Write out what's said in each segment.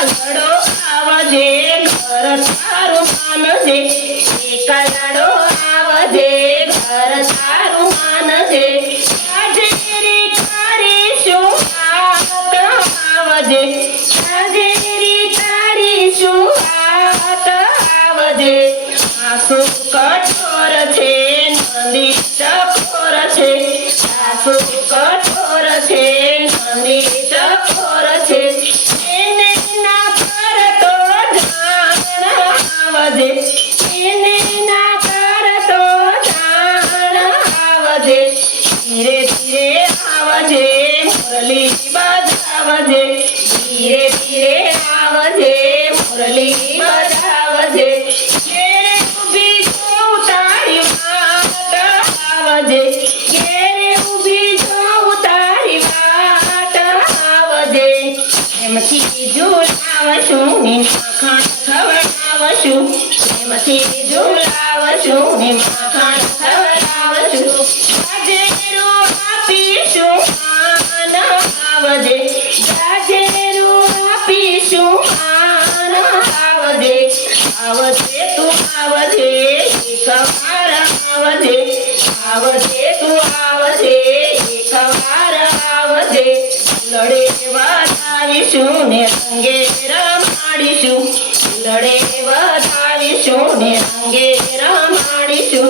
લડો આવજે ઘર તારું માનજે એક લડો આવજે ઘર તારું માનજે હાજરી કરીશું હાથ આવજે હાજરી કરીશું હાથ આવજે આંસુ કઠોર છે નંદી ચકોર છે આંસુ કઠોર છે નંદી ચકોર છે એને ના કરતો જાણ આવજે એને ના કરતો જાણ આવજે ધીરે ધીરે આવજે મુરલી બજાવજે ધીરે ધીરે આવજે મુરલી બજાવજે ઘેરે ઊભી છું તારી વાટ આવજે ઘેરે ઊભી છું તારી વાટ આવજે એમથી ઝુલાવશું ને માખણ ખવડાવશું એમથી ઝુલાવશું ને માખણ ખવડાવશું ગાજેરું આપીશું આન આવજે ગાજેરું આપીશું આન આવજે આવજે તું આવજે એકવાર આવજે આવજે તું આવજે એકવાર આવજે લડે વધાવીશું ને રંગે રમાડીશું લડે વધાવીશું ને રંગે રમાડીશું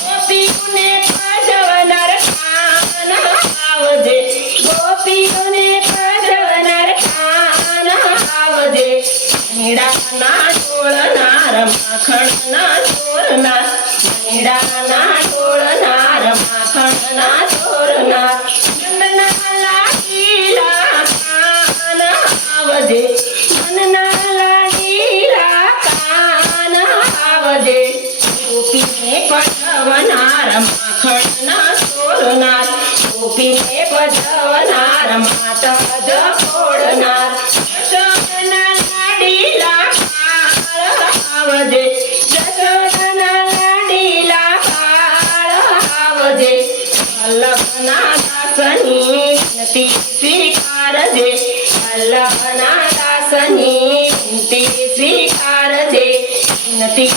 ગોપીઓને ભજવનાર કાન આવજે ગોપીઓને ભજવનાર કાન આવજે મીડાના ટોળનાર માખણના ચોરનાર મીડાના ટોળનાર માખણના ચોરનાર મનના લાગીલા કાન આવજે મનના લાગીલા કાન આવજે ગોપીને ભજવનાર માખણના ચોરનાર ગોપીને ભજવનાર માતા જ ફોડનાર જશોદના લાડીલા કાળ આવજે જશોદના લાડીલા કાળ આવજે વલ્લભના દાસની વિનતી સ્વીકારજે વલ્લભના દાસની વિનતી સ્વીકારજે વિનતી